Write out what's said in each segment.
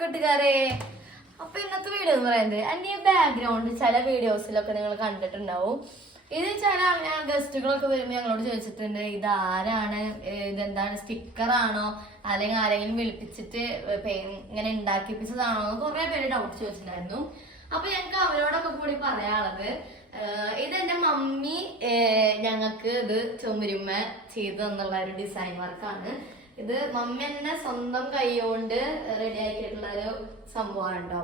കൂട്ടുകാരെ, അപ്പൊ ഇന്നത്തെ വീഡിയോ എന്ന് പറയുന്നത് എന്റെ ബാക്ക്ഗ്രൗണ്ട് ചില വീഡിയോസിലൊക്കെ നിങ്ങൾ കണ്ടിട്ടുണ്ടാവും. ഇത് ചില ഗസ്റ്റുകളൊക്കെ വരുമ്പോൾ ഞങ്ങളോട് ചോദിച്ചിട്ടുണ്ട്, ഇത് ആരാണ്, ഇതെന്താണ്, സ്റ്റിക്കറാണോ അല്ലെങ്കിൽ ആരെങ്കിലും വിളിപ്പിച്ചിട്ട് ഇങ്ങനെ ഉണ്ടാക്കിപ്പിച്ചതാണോ എന്ന് കുറെ പേര് ഡൗട്ട് ചോദിച്ചിട്ടുണ്ടായിരുന്നു. അപ്പൊ ഞങ്ങൾക്ക് അവരോടൊക്കെ കൂടി പറയാനുള്ളത്, ഇതെന്റെ മമ്മി ഞങ്ങൾക്ക് ഇത് ചുമരുമ്മ ചെയ്തു എന്നുള്ള ഒരു ഡിസൈൻ വർക്കാണ്. ഇത് മമ്മി എന്നെ സ്വന്തം കൈകൊണ്ട് റെഡി ആക്കിയിട്ടുള്ള ഒരു സംഭവമാണ് കേട്ടോ.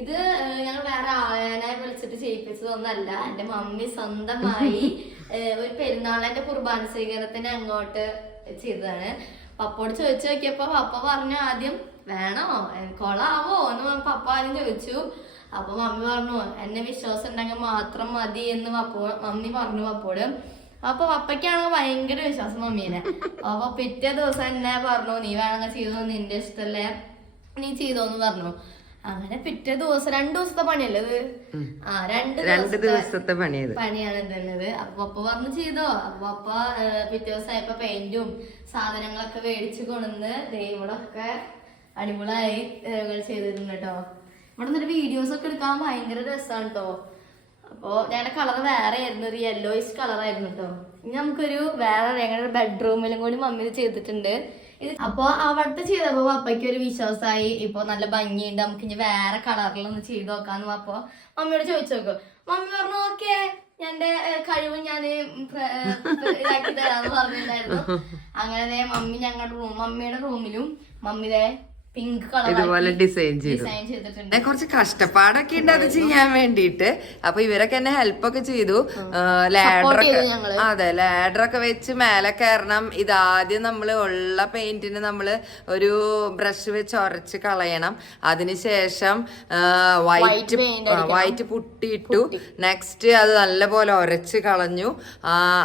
ഇത് ഞങ്ങൾ വേറെ ആളെ വിളിച്ചിട്ട് ചെയ്യിപ്പിച്ചതൊന്നല്ല. എന്റെ മമ്മി സ്വന്തമായി ഒരു പെരുന്നാളിന്റെ കുർബാന സ്വീകരണത്തിന് അങ്ങോട്ട് ചെയ്തതാണ്. പപ്പോട് ചോദിച്ചു നോക്കിയപ്പോ പപ്പ പറഞ്ഞു ആദ്യം വേണോ കൊളാവോ എന്ന് പപ്പ ആദ്യം ചോദിച്ചു. അപ്പൊ മമ്മി പറഞ്ഞു എന്നെ വിശ്വാസം ഉണ്ടെങ്കിൽ മാത്രം മതി എന്ന് മമ്മി പറഞ്ഞു പപ്പോട്. അപ്പൊ പപ്പയ്ക്കാണെങ്കിൽ ഭയങ്കര വിശ്വാസം മമ്മീനെ. അപ്പൊ പിറ്റേ ദിവസം എന്നെ പറഞ്ഞു നീ വേണമെങ്കിൽ ചെയ്തോ, നിന്റെ ഇഷ്ടല്ലേ, നീ ചെയ്തോന്ന് പറഞ്ഞു. അങ്ങനെ പിറ്റേ ദിവസം 2 ദിവസത്തെ പണിയല്ലേ ഇത്? 2 ദിവസത്തെ പണിയാണ് ഇതുള്ളത്. അപ്പൊ പപ്പ പറഞ്ഞു ചെയ്തോ. അപ്പൊ പപ്പ പിറ്റേ ദിവസം ആയപ്പോ പെയിന്റും സാധനങ്ങളൊക്കെ മേടിച്ചു കൊണ്ടുവന്ന് ഇവിടെ ഒക്കെ അടിപൊളിയായി ചെയ്തിരുന്നു കേട്ടോ. ഇവിടെ നിന്നിട്ട് വീഡിയോസ് ഒക്കെ എടുക്കാൻ ഭയങ്കര രസമാണ് കേട്ടോ. അപ്പൊ ഞങ്ങളുടെ കളർ വേറെ ആയിരുന്നു, ഒരു യെല്ലോയിഷ് കളറായിരുന്നു കേട്ടോ. ഇനി നമുക്കൊരു വേറെ ഞങ്ങളുടെ ബെഡ്റൂമിലും കൂടി മമ്മി ചെയ്തിട്ടുണ്ട്. അപ്പൊ അവിടുത്തെ ചെയ്തപ്പോ പപ്പയ്ക്ക് ഒരു വിശ്വാസമായി, ഇപ്പൊ നല്ല ഭംഗിയുണ്ട്, നമുക്ക് ഇനി വേറെ കളറിലൊന്ന് ചെയ്ത് നോക്കാന്ന്. അപ്പൊ മമ്മിയോട് ചോദിച്ചു നോക്കും. മമ്മി പറഞ്ഞു ഓക്കെ, എന്റെ കഴിവ് ഞാൻ ഇതാക്കി തരാന്ന് പറഞ്ഞിട്ടുണ്ടായിരുന്നു. അങ്ങനെ മമ്മി ഞങ്ങളുടെ മമ്മിയുടെ റൂമിലും മമ്മിയുടെ പിങ്ക് കളർ ഇതുപോലെ ഡിസൈൻ ചെയ്തിട്ടുണ്ട്. കുറച്ച് കഷ്ടപ്പാടൊക്കെ ഉണ്ട് അത് ചെയ്യാൻ വേണ്ടിട്ട്. അപ്പൊ ഇവരൊക്കെ എന്നെ ഹെൽപ്പൊക്കെ ചെയ്തു. ലാഡറൊക്കെ വെച്ച് മേലെ കയറണം. ഇതാദ്യം നമ്മള് ഉള്ള പെയിന്റിന് നമ്മള് ഒരു ബ്രഷ് വെച്ച് ഉരച്ച് കളയണം. അതിനുശേഷം വൈറ്റ് പുട്ടിയിട്ടു. നെക്സ്റ്റ് അത് നല്ലപോലെ ഉരച്ച് കളഞ്ഞു.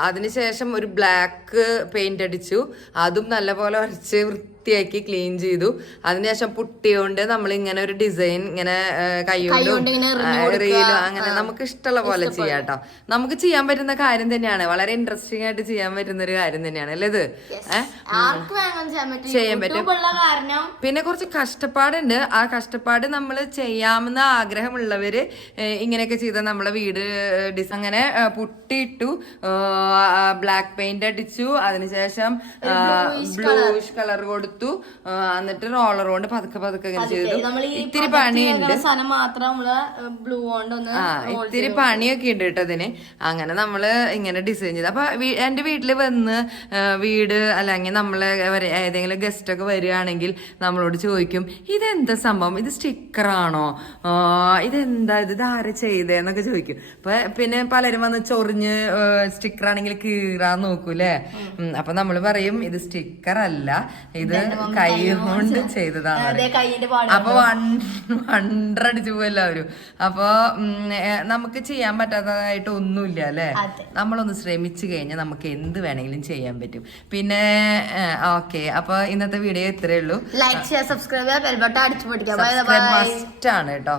അതിനുശേഷം ഒരു ബ്ലാക്ക് പെയിന്റ് അടിച്ചു. അതും നല്ലപോലെ ഉരച്ച് വൃത്തിയാക്കി ക്ലീൻ ചെയ്തു. അതിനുശേഷം പുട്ടിയോണ്ട് നമ്മൾ ഇങ്ങനെ ഒരു ഡിസൈൻ ഇങ്ങനെ കൈകൊണ്ടും റീലും അങ്ങനെ നമുക്ക് ഇഷ്ടമുള്ള പോലെ ചെയ്യാം കേട്ടോ. നമുക്ക് ചെയ്യാൻ പറ്റുന്ന കാര്യം തന്നെയാണ്, വളരെ ഇൻട്രസ്റ്റിംഗ് ആയിട്ട് ചെയ്യാൻ പറ്റുന്ന ഒരു കാര്യം തന്നെയാണ് അല്ലേ ഇത്? ചെയ്യാൻ പറ്റും. പിന്നെ കുറച്ച് കഷ്ടപ്പാടുണ്ട്. ആ കഷ്ടപ്പാട് നമ്മൾ ചെയ്യാമെന്ന് ആഗ്രഹമുള്ളവര് ഇങ്ങനെയൊക്കെ ചെയ്ത നമ്മളെ വീട് ഡിസൈൻ അങ്ങനെ പുട്ടിയിട്ടു, ബ്ലാക്ക് പെയിന്റ് അടിച്ചു. അതിനുശേഷം ബ്ലൂഷ് കളർ കൊടുത്തു. എന്നിട്ട് റോളർ കൊണ്ട് പതുക്കെ ഇങ്ങനെ ചെയ്തു. ഇത്തിരി പണിയുണ്ട്, ഇത്തിരി പണിയൊക്കെ ഉണ്ട് കേട്ടോ അതിന്. അങ്ങനെ നമ്മള് ഇങ്ങനെ ഡിസൈൻ ചെയ്ത്. അപ്പൊ എന്റെ വീട്ടില് വന്ന് വീട് അല്ലെങ്കിൽ നമ്മള് ഏതെങ്കിലും ഗസ്റ്റ് ഒക്കെ വരികയാണെങ്കിൽ നമ്മളോട് ചോദിക്കും, ഇതെന്താ സംഭവം, ഇത് സ്റ്റിക്കറാണോ, ഇതെന്താ, ഇത് ആര് ചെയ്തേന്നൊക്കെ ചോദിക്കും. പിന്നെ പലരും വന്ന് ചൊറിഞ്ഞ് സ്റ്റിക്കർ ആണെങ്കിൽ കീറാൻ നോക്കൂലേ. അപ്പൊ നമ്മള് പറയും ഇത് സ്റ്റിക്കർ അല്ല, ഇത് കൈ കൊണ്ട് ചെയ്തതാണ്. അപ്പൊ വണ്ടടിച്ചു പോയി എല്ലാവരും. അപ്പൊ നമുക്ക് ചെയ്യാൻ പറ്റാത്തതായിട്ട് ഒന്നുമില്ല അല്ലെ. നമ്മളൊന്ന് ശ്രമിച്ചു കഴിഞ്ഞാൽ നമുക്ക് എന്ത് വേണമെങ്കിലും ചെയ്യാൻ പറ്റും. പിന്നെ ഓക്കെ, അപ്പൊ ഇന്നത്തെ വീഡിയോ ഇത്രയേ ഉള്ളൂ. Like, share, subscribe, bell button അടിച്ചു പൊട്ടിക്കുക. മസ്റ്റ് ആണ് കേട്ടോ.